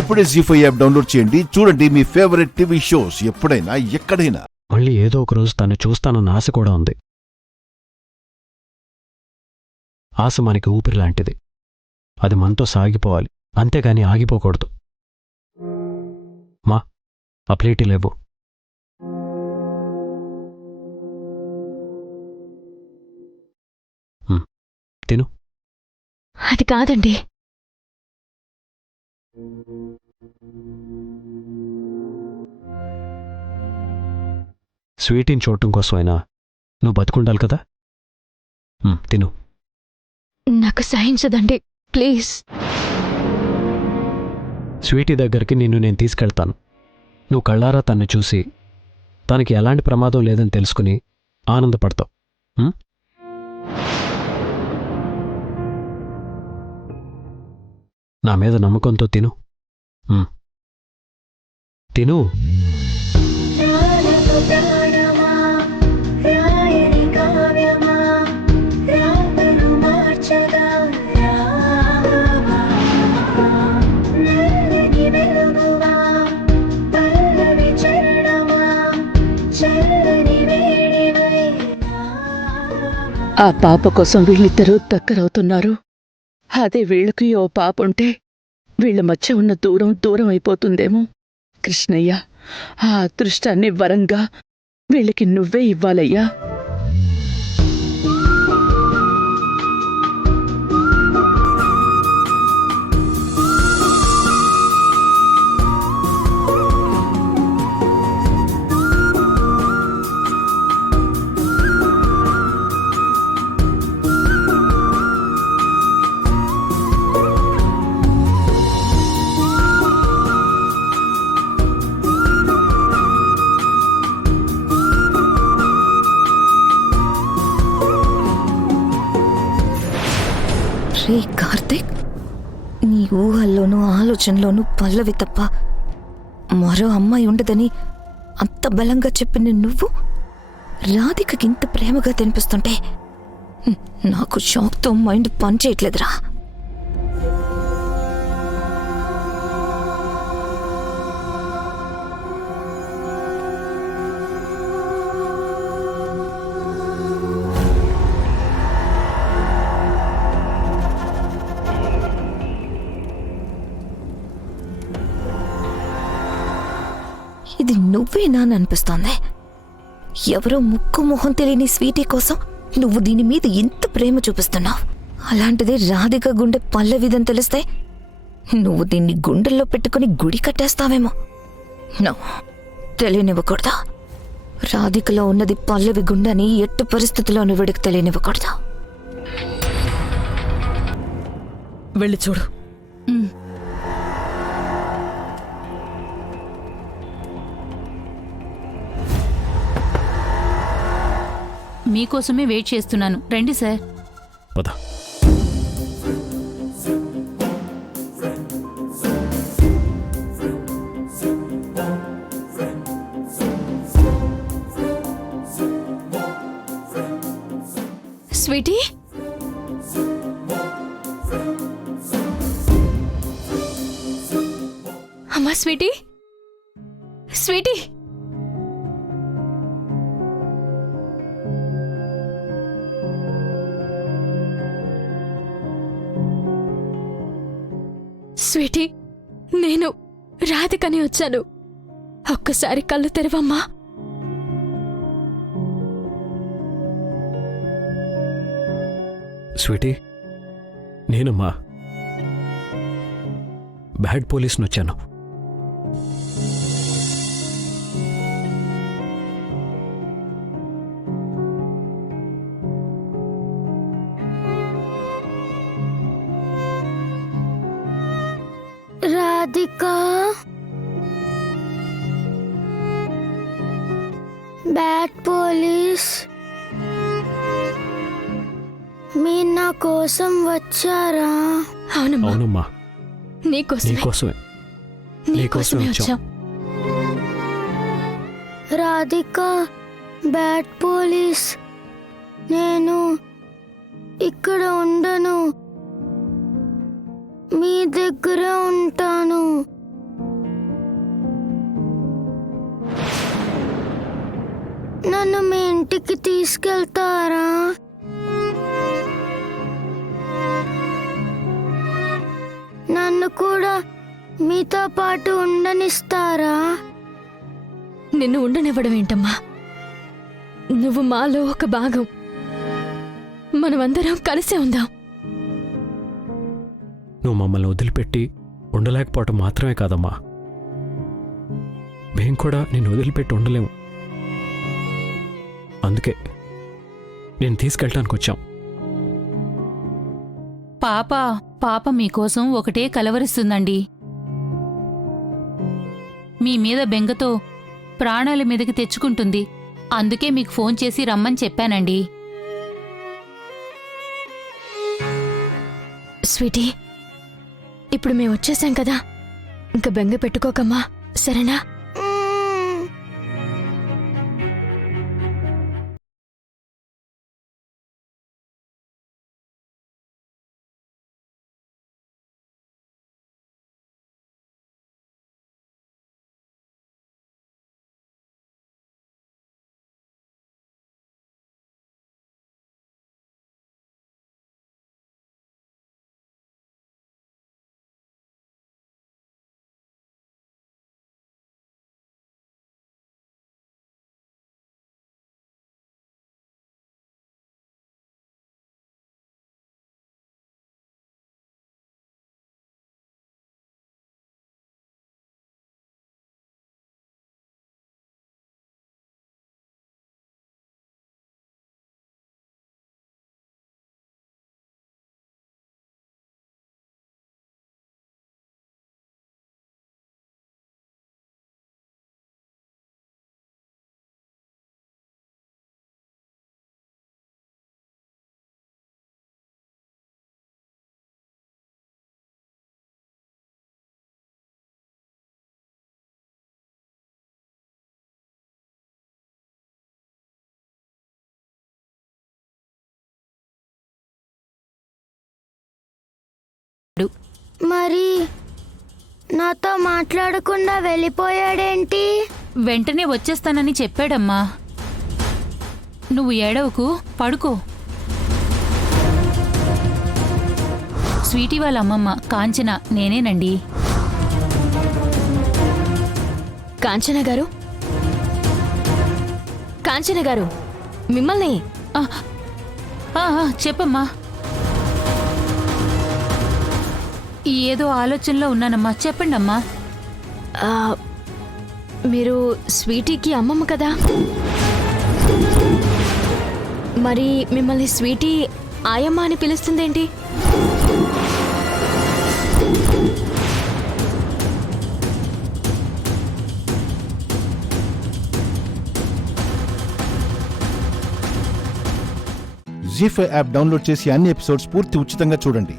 ఇప్పుడే జీ5 app download చేయండి. చూడండి మీ ఫేవరెట్ టీవీ షోస్ ఎప్పుడైనా ఎక్కడైనా. మళ్ళీ ఏదో ఒక రోజు తను చూస్తానన్న ఆశ కూడా ఉంది. ఆశ మనకి ఊపిరి లాంటిది. అది మనతో సాగిపోవాలి, అంతేగాని ఆగిపోకూడదు. మా ఆ ప్లేటీ లేవు. తిను. అది కాదండి. స్వీటీని చూడటం కోసమైనా నువ్వు బతుకుండాలి కదా. తిను. నాకు సహించదండి, ప్లీజ్. స్వీటీ దగ్గరికి నేను తీసుకెళ్తాను. నువ్వు కళ్ళారా తన్ని చూసి తనకి ఎలాంటి ప్రమాదం లేదని తెలుసుకుని ఆనందపడతావు. నా మీద నమ్మకంతో తిను. తిను. ఆ పాప కోసం వీళ్ళిద్దరూ దగ్గరవుతున్నారు. అదే వీళ్ళకి ఓ పాప ఉంటే వీళ్ళ మధ్య ఉన్న దూరం అయిపోతుందేమో. కృష్ణయ్య, ఆ అదృష్టాన్ని వరంగా వీళ్ళకి నువ్వే ఇవ్వాలయ్యా. రే కార్తీక్, నీ ఊహల్లోనూ ఆలోచనలోనూ పల్లవి తప్ప మరో అమ్మాయి ఉండదని అంత బలంగా చెప్పిన నువ్వు రాధికకి ఇంత ప్రేమగా తినిపిస్తుంటే నాకు షాక్తో మైండ్ పనిచేయట్లేదురా. ఇది నువ్వేనా అని అనిపిస్తోంది. ఎవరో ముక్కు మొహం తెలియని స్వీటీ కోసం నువ్వు దీని మీద ఎంత ప్రేమ చూపిస్తున్నావు. అలాంటిది రాధిక గుండె పల్లవిదని తెలిస్తే నువ్వు దీన్ని గుండెల్లో పెట్టుకుని గుడి కట్టేస్తావేమో. నో, తెలియనివ్వకూడదా. రాధికలో ఉన్నది పల్లవి గుండెని ఎట్టు పరిస్థితిలోనూ వీడికి తెలియనివ్వకూడదా. వెళ్ళి చూడు. మీకోసమే వెయిట్ చేస్తున్నాను, రండి సార్. పద. స్వీటీ, అమ్మా స్వీటీ, స్వీటీ. స్వీటీ, నేను రాధికని వచ్చాను. ఒక్కసారి కళ్ళు తెరవమ్మా. స్వీటీ, నేనమ్మా బ్యాడ్ పోలీస్ని వచ్చాను. రాధికా, బ్యాడ్ పోలీస్, మీరు నా కోసం వచ్చారా? అవునమ్మా, నీకోసమే వచ్చాం. రాధికా, బ్యాడ్ పోలీస్, నేను ఇక్కడ ఉండను, మీ దగ్గర ఉంటాను. ఇంటికి తీసుకెళ్తారా? నన్ను కూడా మీతో పాటు ఉండనిస్తారా? నిన్ను ఉండనివ్వడం ఏంటమ్మా? నువ్వు మాలో ఒక భాగం. మనమందరం కలిసే ఉందాం. నువ్వు మమ్మల్ని వదిలిపెట్టి ఉండలేకపోవటం మాత్రమే కాదమ్మా, మేం కూడా నిన్ను వదిలిపెట్టి ఉండలేము. అందుకే నేను తీసుకెళ్ళటానికి వచ్చాం. పాప మీకోసం ఒకటే కలవరిస్తుందండి. మీ మీద బెంగతో ప్రాణాల మీదకి తెచ్చుకుంటుంది. అందుకే మీకు ఫోన్ చేసి రమ్మని చెప్పానండి. స్వీటీ, ఇప్పుడు మేము వచ్చేసాం కదా, ఇంకా బెంగ పెట్టుకోకమ్మా, సరేనా? మరి నాతో మాట్లాడకుండా వెళ్ళిపోయాడేంటి? వెంటనే వచ్చేస్తానని చెప్పాడమ్మా. నువ్వు ఏడవకు, పడుకో. స్వీటీ వాళ్ళ అమ్మమ్మ కాంచన నేనేనండి. కాంచన గారు, కాంచన గారు, మిమ్మల్ని. చెప్పమ్మా. ఏదో ఆలోచనలో ఉన్నానమ్మా, చెప్పండమ్మా. మీరు స్వీటీకి అమ్మమ్మ కదా, మరి మిమ్మల్ని స్వీటీ ఆయమ్మ అని పిలుస్తుందేంటి? జీ5 యాప్ డౌన్లోడ్ చేసి అన్ని ఎపిసోడ్స్ పూర్తి ఉచితంగా చూడండి.